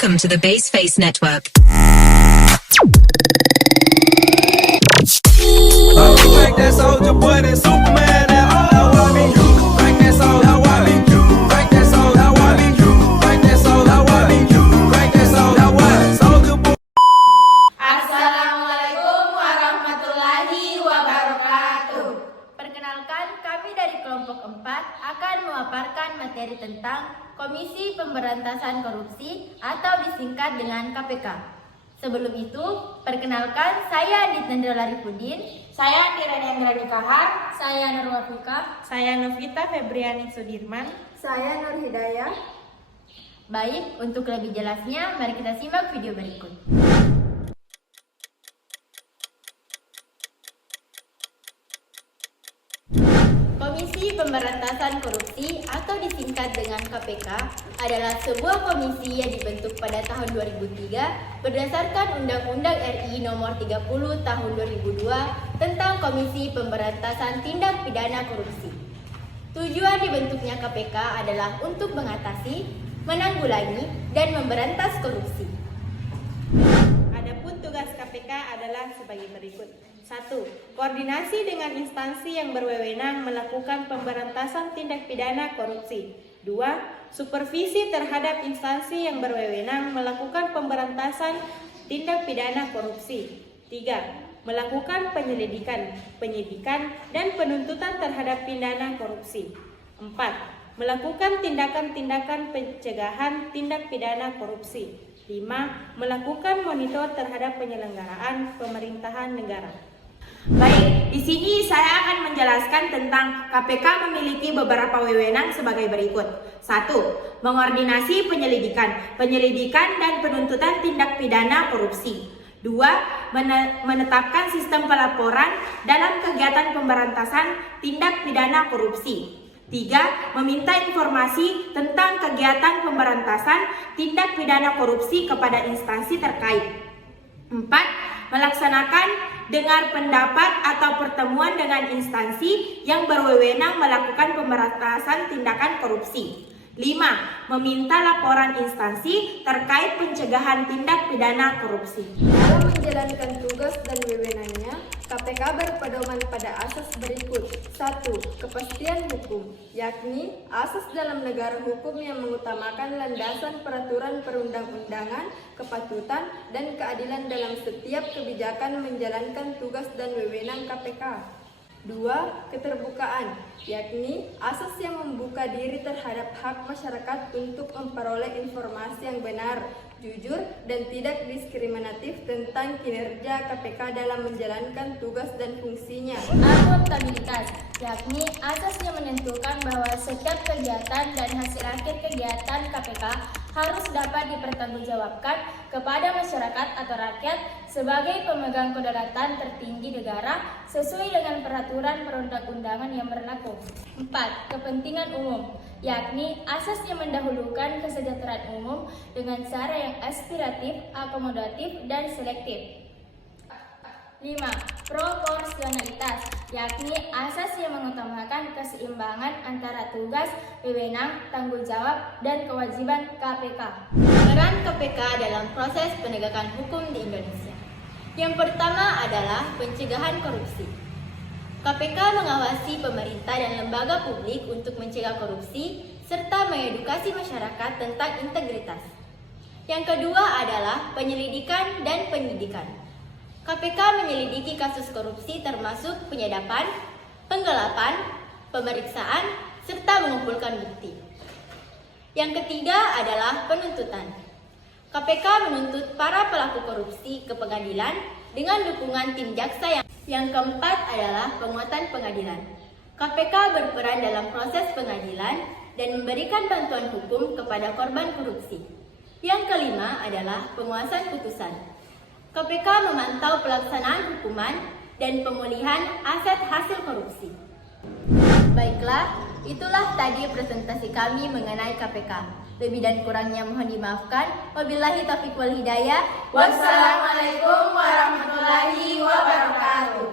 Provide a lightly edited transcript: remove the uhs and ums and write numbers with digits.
Welcome to the Baseface Network. Like that soldier boy, that Superman, that all I mean. Like that soldier, how I mean. Like that soldier, how I mean. Like that soldier, how I mean. Like that soldier, how I mean. Soldier boy. Assalamualaikum warahmatullahi wabarakatuh. Perkenalkan, kami dari kelompok 4 akan memaparkan materi tentang Komisi Pemberantasan Korupsi atau disingkat dengan KPK. Sebelum itu, perkenalkan saya Adit Nandra Larifudin, Saya Tirani Anggrani Kahar, saya Nur Wafika, saya Novita Febriani Sudirman. saya Nur Hidayah. Baik, untuk lebih jelasnya, mari kita simak video berikut. Komisi Pemberantasan Korupsi atau disingkat dengan KPK adalah sebuah komisi yang dibentuk pada tahun 2003 berdasarkan Undang-Undang RI Nomor 30 Tahun 2002 tentang Komisi Pemberantasan Tindak Pidana Korupsi. Tujuan dibentuknya KPK adalah untuk mengatasi, menanggulangi, dan memberantas korupsi. Adapun tugas KPK adalah sebagai berikut. 1. Koordinasi dengan instansi yang berwenang melakukan pemberantasan tindak pidana korupsi. 2. Supervisi terhadap instansi yang berwenang melakukan pemberantasan tindak pidana korupsi. 3. Melakukan penyelidikan, penyidikan, dan penuntutan terhadap pidana korupsi. 4. Melakukan tindakan-tindakan pencegahan tindak pidana korupsi. 5. Melakukan monitor terhadap penyelenggaraan pemerintahan negara. Baik, di sini saya akan menjelaskan tentang KPK memiliki beberapa wewenang sebagai berikut. 1. Mengordinasi penyelidikan dan penuntutan tindak pidana korupsi. 2. Menetapkan sistem pelaporan dalam kegiatan pemberantasan tindak pidana korupsi. 3. Meminta informasi tentang kegiatan pemberantasan tindak pidana korupsi kepada instansi terkait. 4. Melaksanakan dengar pendapat atau pertemuan dengan instansi yang berwenang melakukan pemberantasan tindakan korupsi. 5. Meminta laporan instansi terkait pencegahan tindak pidana korupsi. Dalam menjalankan tugas dan wewenangnya, KPK berpedoman pada asas berikut. 1. Kepastian hukum, yakni asas dalam negara hukum yang mengutamakan landasan peraturan perundang-undangan, kepatutan, dan keadilan dalam setiap kebijakan menjalankan tugas dan wewenang KPK. 2. Keterbukaan, yakni asas yang membuka diri terhadap hak masyarakat untuk memperoleh informasi yang benar, jujur, dan tidak diskriminatif tentang kinerja KPK dalam menjalankan tugas dan fungsinya. Akuntabilitas, yakni asas yang menentukan bahwa setiap kegiatan dan hasil akhir kegiatan KPK harus dapat dipertanggungjawabkan kepada masyarakat atau rakyat sebagai pemegang kedaulatan tertinggi negara sesuai dengan peraturan perundang-undangan yang berlaku. 4. Kepentingan umum, yakni asas yang mendahulukan kesejahteraan umum dengan cara yang aspiratif, akomodatif, dan selektif. 5. Proporsionalitas, yakni asas yang mengutamakan keseimbangan antara tugas, wewenang, tanggung jawab, dan kewajiban KPK. Peran KPK dalam proses penegakan hukum di Indonesia. Yang pertama adalah pencegahan korupsi. KPK mengawasi pemerintah dan lembaga publik untuk mencegah korupsi serta mengedukasi masyarakat tentang integritas. Yang kedua adalah penyelidikan dan penyidikan. KPK menyelidiki kasus korupsi termasuk penyadapan, penggelapan, pemeriksaan, serta mengumpulkan bukti. Yang ketiga adalah penuntutan. KPK menuntut para pelaku korupsi ke pengadilan dengan dukungan tim jaksa. Yang keempat adalah penguatan pengadilan. KPK berperan dalam proses pengadilan dan memberikan bantuan hukum kepada korban korupsi. Yang kelima adalah penguasaan putusan. KPK memantau pelaksanaan hukuman dan pemulihan aset hasil korupsi. Baiklah, itulah tadi presentasi kami mengenai KPK. Lebih dan kurangnya mohon dimaafkan. Wabillahi taufiq wal hidayah. Wassalamualaikum warahmatullahi wabarakatuh.